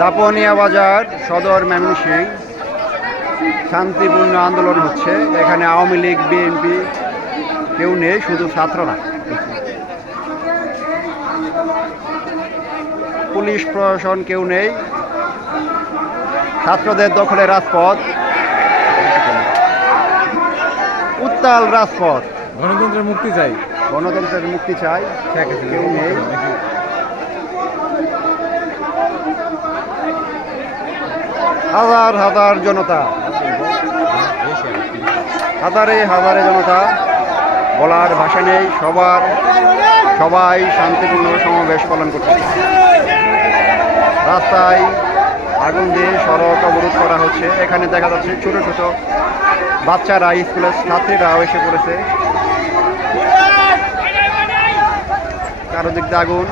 দাপুনিয়া বাজার সদর ময়মনসিংহ শান্তিপূর্ণ আন্দোলন হচ্ছে। এখানে আওয়ামী লীগ বিএনপি কেউ নেই, শুধু ছাত্ররা। পুলিশ প্রশাসন কেউ নেই, ছাত্রদের দখলে রাজপথ, উত্তাল রাজপথ। গণতন্ত্রের মুক্তি চাই, গণতন্ত্রের মুক্তি চাই, কেউ নেই। হাজার হাজার জনতা, হাজারে হাজারে জনতা, বলার ভাষা নেই। সবাই শান্তিপূর্ণ সমাবেশ পালন করছে। রাস্তায় আগুন দিয়ে সড়ক অবরোধ করা হচ্ছে। এখানে দেখা যাচ্ছে ছোট ছোট বাচ্চারা, স্কুলের ছাত্রীরাও এসে পড়েছে। চারদিক দিয়ে আগুন।